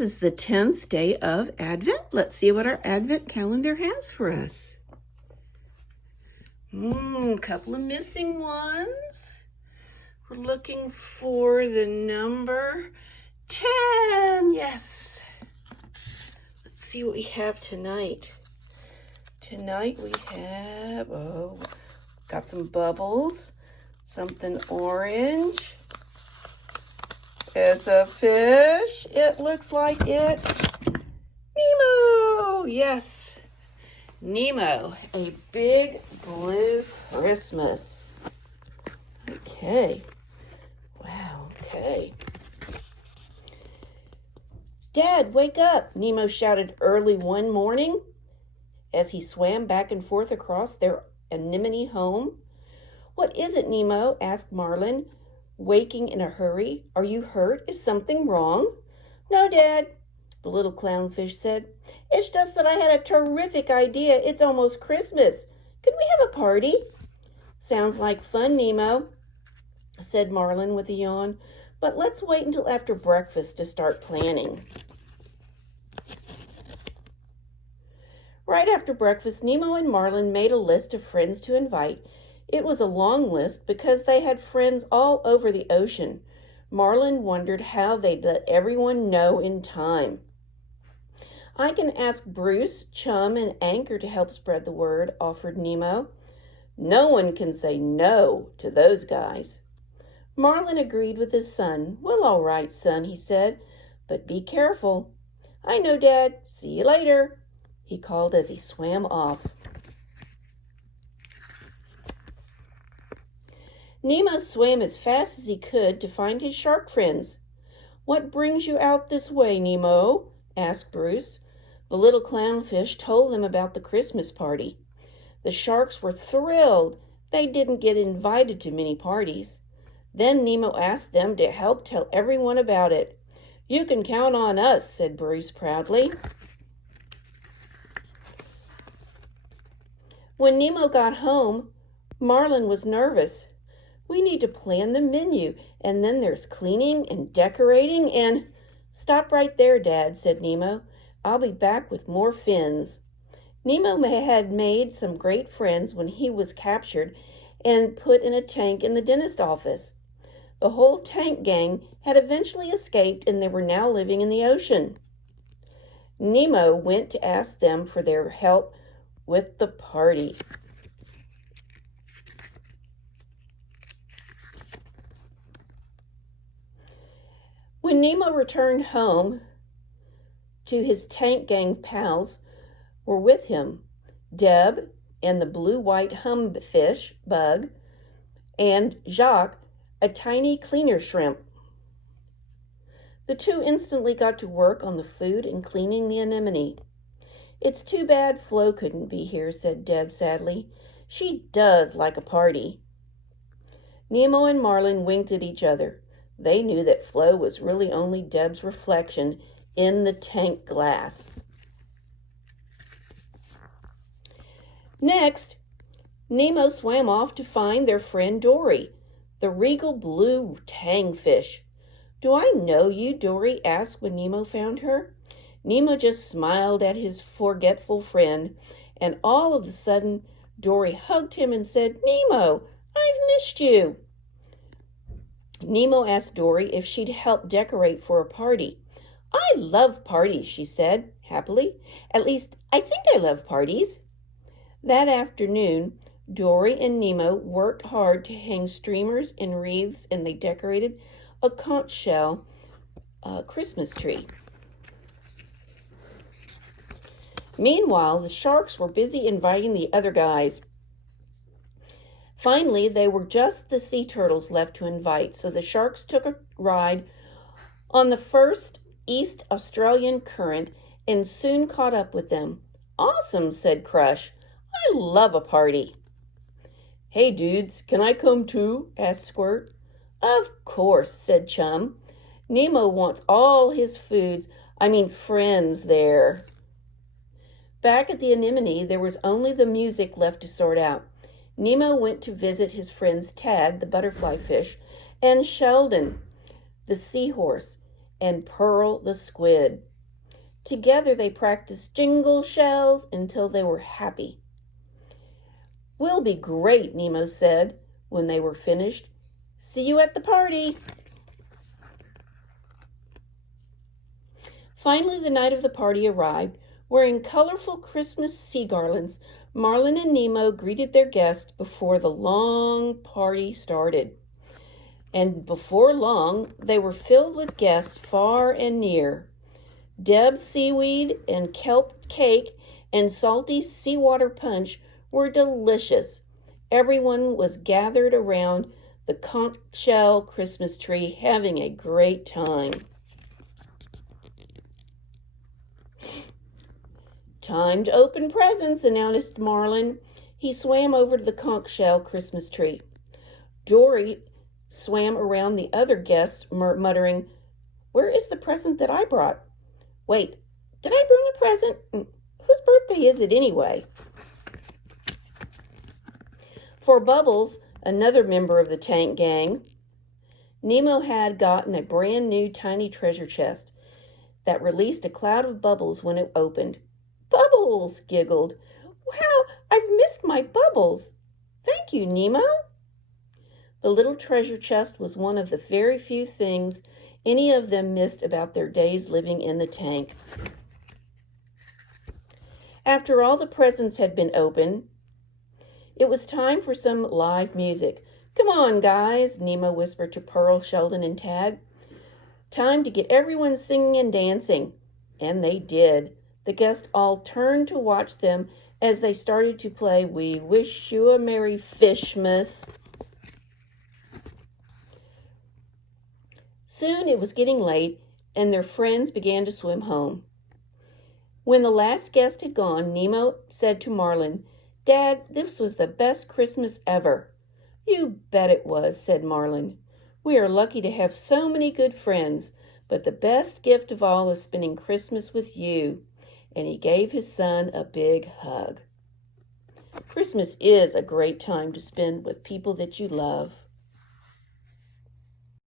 This is the 10th day of Advent. Let's see what our Advent calendar has for us. A couple of missing ones. We're looking for the number 10. Yes. Let's see what we have tonight. Tonight we have, got some bubbles, something orange. It's a fish. It looks like it's Nemo. Yes, Nemo, a big blue Christmas. Okay. Wow, okay. Dad, wake up, Nemo shouted early one morning as he swam back and forth across their anemone home. What is it, Nemo? Asked Marlin, waking in a hurry. Are you hurt? Is something wrong? No, Dad, the little clownfish said. It's just that I had a terrific idea. It's almost Christmas. Could we have a party? Sounds like fun, Nemo, said Marlin with a yawn. But let's wait until after breakfast to start planning. Right after breakfast, Nemo and Marlin made a list of friends to invite. It was a long list because they had friends all over the ocean. Marlin wondered how they'd let everyone know in time. I can ask Bruce, Chum, and Anchor to help spread the word, offered Nemo. No one can say no to those guys. Marlin agreed with his son. Well, all right, son, he said, but be careful. I know, Dad. See you later, he called as he swam off. Nemo swam as fast as he could to find his shark friends. What brings you out this way, Nemo? Asked Bruce. The little clownfish told them about the Christmas party. The sharks were thrilled. They didn't get invited to many parties. Then Nemo asked them to help tell everyone about it. You can count on us, said Bruce proudly. When Nemo got home, Marlin was nervous. We need to plan the menu, and then there's cleaning and decorating and... Stop right there, Dad, said Nemo. I'll be back with more fins. Nemo had made some great friends when he was captured and put in a tank in the dentist office. The whole tank gang had eventually escaped, and they were now living in the ocean. Nemo went to ask them for their help with the party. When Nemo returned home, his tank gang pals were with him. Deb and the blue-white humfish bug, and Jacques, a tiny cleaner shrimp. The two instantly got to work on the food and cleaning the anemone. It's too bad Flo couldn't be here, said Deb sadly. She does like a party. Nemo and Marlin winked at each other. They knew that Flo was really only Deb's reflection in the tank glass. Next, Nemo swam off to find their friend Dory, the regal blue tangfish. Do I know you? Dory asked when Nemo found her. Nemo just smiled at his forgetful friend, and all of a sudden, Dory hugged him and said, Nemo, I've missed you. Nemo asked Dory if she'd help decorate for a party. I love parties, she said, happily. At least, I think I love parties. That afternoon, Dory and Nemo worked hard to hang streamers and wreaths, and they decorated a conch shell Christmas tree. Meanwhile, the sharks were busy inviting the other guys. Finally, they were just the sea turtles left to invite, so the sharks took a ride on the first East Australian current and soon caught up with them. Awesome, said Crush. I love a party. Hey, dudes, can I come too? Asked Squirt. Of course, said Chum. Nemo wants all his friends there. Back at the anemone, there was only the music left to sort out. Nemo went to visit his friends Tad, the butterfly fish, and Sheldon, the seahorse, and Pearl, the squid. Together they practiced jingle shells until they were happy. "We'll be great," Nemo said when they were finished. "See you at the party." Finally, the night of the party arrived. Wearing colorful Christmas sea garlands, Marlin and Nemo greeted their guests before the long party started. And before long, they were filled with guests far and near. Deb's seaweed and kelp cake and salty seawater punch were delicious. Everyone was gathered around the conch shell Christmas tree, having a great time. "Time to open presents," announced Marlin. He swam over to the conch shell Christmas tree. Dory swam around the other guests, muttering, "Where is the present that I brought? Wait, did I bring a present? Whose birthday is it anyway?" For Bubbles, another member of the tank gang, Nemo had gotten a brand new tiny treasure chest that released a cloud of bubbles when it opened. "Bubbles!" giggled. "Wow, I've missed my bubbles. Thank you, Nemo." The little treasure chest was one of the very few things any of them missed about their days living in the tank. After all the presents had been opened, it was time for some live music. "Come on, guys," Nemo whispered to Pearl, Sheldon, and Tad. "Time to get everyone singing and dancing." And they did. The guests all turned to watch them as they started to play "We Wish You a Merry Fishmas." Soon it was getting late, and their friends began to swim home. When the last guest had gone, Nemo said to Marlin, "Dad, this was the best Christmas ever." "You bet it was," said Marlin. "We are lucky to have so many good friends, but the best gift of all is spending Christmas with you." And he gave his son a big hug. Christmas is a great time to spend with people that you love.